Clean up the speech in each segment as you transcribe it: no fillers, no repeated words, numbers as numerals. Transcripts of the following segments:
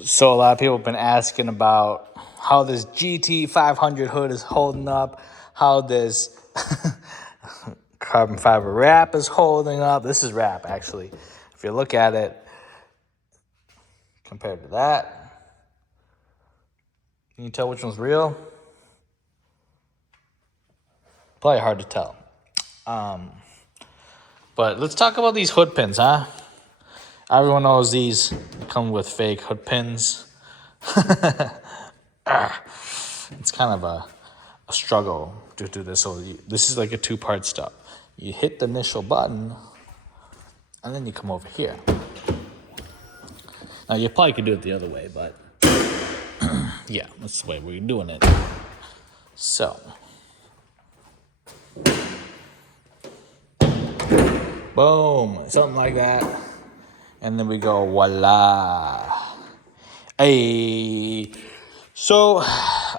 So a lot of people have been asking about how this GT500 hood is holding up, how this carbon fiber wrap is holding up. This is wrap, actually. If you look at it compared to that, can you tell which one's real? Probably hard to tell. But let's talk about these hood pins, huh? Everyone knows these come with fake hood pins. It's kind of a struggle to do this. So this is like a two-part step. You hit the initial button, and then you come over here. Now, you probably could do it the other way, but yeah, that's the way we're doing it. So, boom, something like that. And then we go, voila. Hey. So,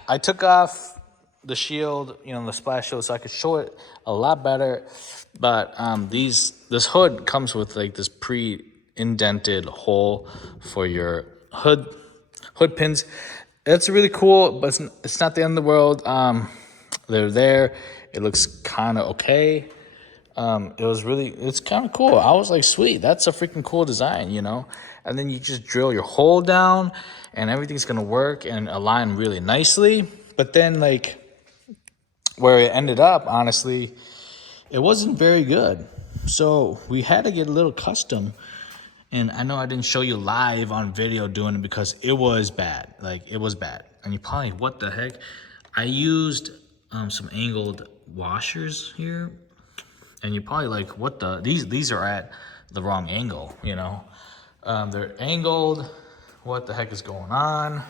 I took off the shield, the splash shield, so I could show it a lot better. But this hood comes with like this pre-indented hole for your hood pins. It's really cool, but it's not the end of the world. They're there. It looks kind of okay. It's kind of cool. I was like, sweet, that's a freaking cool design, And then you just drill your hole down and everything's going to work and align really nicely. But then, like, where it ended up, honestly, it wasn't very good. So we had to get a little custom. And I know I didn't show you live on video doing it because it was bad. Like, it was bad. And you probably, what the heck? I used some angled washers here. And you're probably like, what the? These are at the wrong angle, They're angled. What the heck is going on?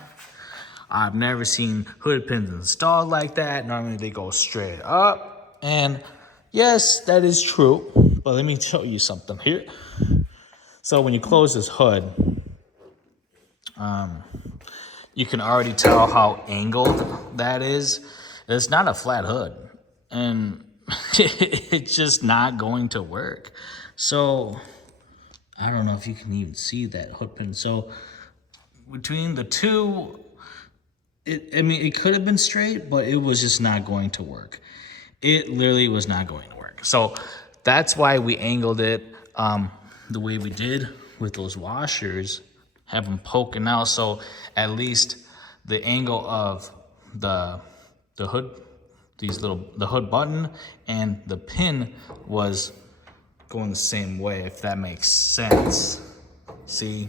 I've never seen hood pins installed like that. Normally they go straight up. And yes, that is true. But let me show you something here. So when you close this hood, you can already tell how angled that is. It's not a flat hood. And it's just not going to work. So I don't know if you can even see that hood pin. So between the two, it could have been straight, but it was just not going to work. It literally was not going to work. So that's why we angled it the way we did with those washers, have them poking out. So at least the angle of the hood, the hood button and the pin was going the same way, if that makes sense. See?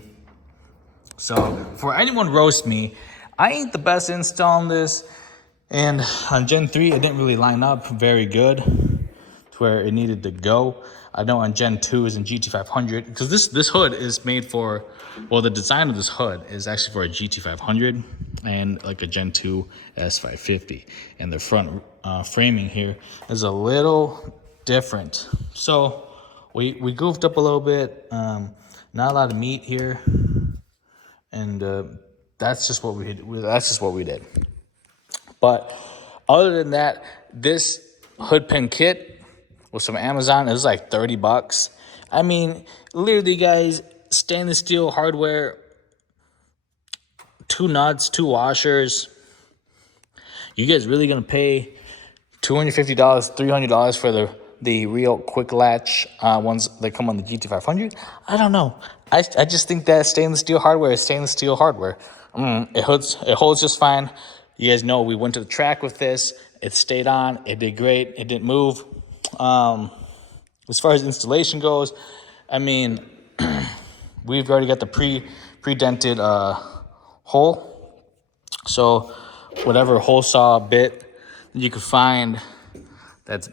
So for anyone roast me, I ain't the best installing this. And on Gen 3, it didn't really line up very good to where it needed to go. I know on Gen 2 is in GT500, because this hood is made for, the design of this hood is actually for a GT500 and like a Gen 2 S550. And the front framing here is a little different. So we goofed up a little bit. Not a lot of meat here. And that's just what we did. But other than that, this hood pin kit was from Amazon. It was like $30. I mean, literally, guys, stainless steel hardware, 2 nuts, 2 washers. You guys really gonna pay $250, $300 for the real quick latch ones that come on the GT500? I don't know. I just think that stainless steel hardware is stainless steel hardware. It holds just fine. You guys know we went to the track with this. It stayed on. It did great. It didn't move. As far as installation goes, I mean, we've already got the pre-dented hole. So whatever hole saw bit you could find that's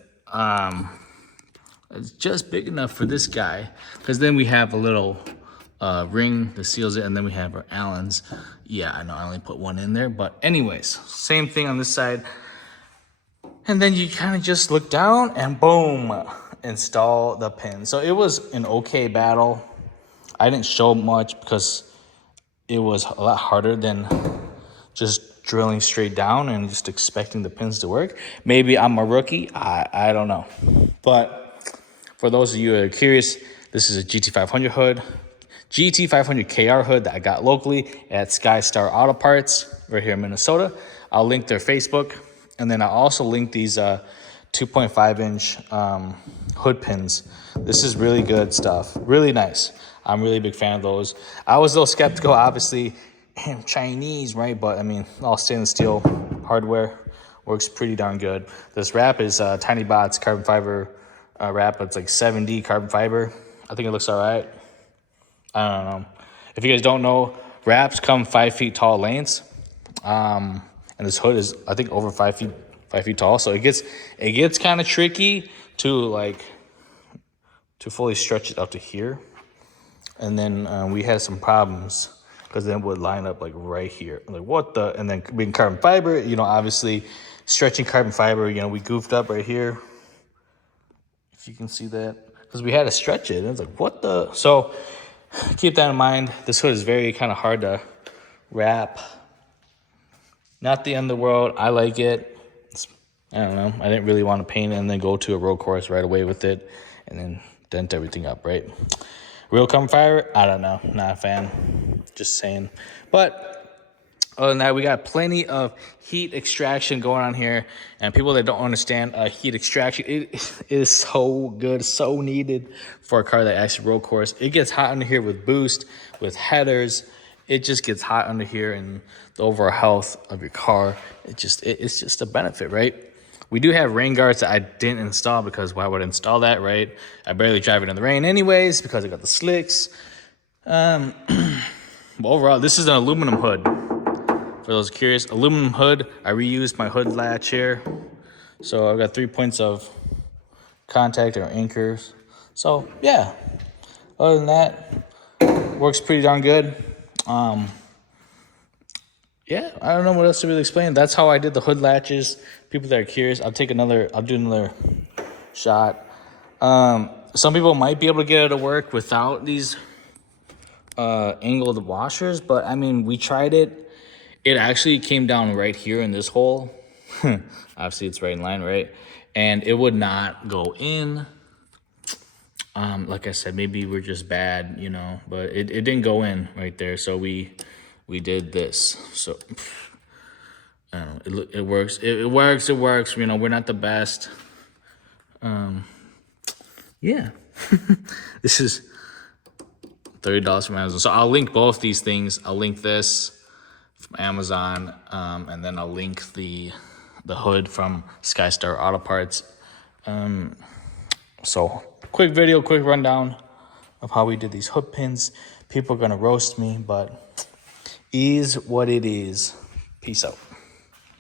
it's just big enough for this guy, because then we have a little ring that seals it, and then we have our Allens. Yeah, I know I only put one in there, but anyways, same thing on this side. And then you kind of just look down and boom, install the pin. So it was an okay battle. I didn't show much because it was a lot harder than just drilling straight down and just expecting the pins to work. Maybe I'm a rookie. I don't know. But for those of you who are curious, this is a GT500 hood. GT500KR hood that I got locally at Skystar Auto Parts right here in Minnesota. I'll link their Facebook, and then I'll also link these 2.5-inch hood pins. This is really good stuff, really nice. I'm really a big fan of those. I was a little skeptical, obviously, Chinese, right? But I mean, all stainless steel hardware works pretty darn good. This wrap is Tiny Bots carbon fiber wrap. It's like 7D carbon fiber. I think it looks all right. I don't know. If you guys don't know, wraps come 5 feet tall lengths. And this hood is, I think, over 5 feet tall. So it gets kind of tricky to fully stretch it up to here. And then we had some problems because then it would line up like right here. Like what the, and then being carbon fiber, you know, obviously stretching carbon fiber, you know, we goofed up right here. If you can see that, because we had to stretch it. And it's like, what the, so keep that in mind. This hood is very kind of hard to wrap. Not the end of the world. I like it. I don't know. I didn't really want to paint it and then go to a road course right away with it and then dent everything up, right? Real carbon fiber? I don't know. Not a fan. Just saying. But other than that, we got plenty of heat extraction going on here. And people that don't understand heat extraction, it is so good, so needed for a car that actually road course. It gets hot under here with boost, with headers. It just gets hot under here, and the overall health of your car, it's just a benefit, right? We do have rain guards that I didn't install because why would I install that, right? I barely drive it in the rain anyways because I got the slicks. But overall, this is an aluminum hood. For those curious, aluminum hood. I reused my hood latch here. So I've got 3 points of contact or anchors. So yeah, other than that, works pretty darn good. Yeah, I don't know what else to really explain. That's how I did the hood latches. People that are curious, I'll do another shot. Some people might be able to get it to work without these angled washers, but I mean, we tried it. It actually came down right here in this hole. Obviously, it's right in line, right? And it would not go in. Like I said, maybe we're just bad, you know, but it didn't go in right there. So we did this. So I don't know, it works. It works. You know, we're not the best. Yeah. This is $30 from Amazon. So I'll link both these things. I'll link this from Amazon, and then I'll link the hood from Skystar Auto Parts. So quick video, quick rundown of how we did these hood pins. People are gonna roast me, but is what it is. Peace out.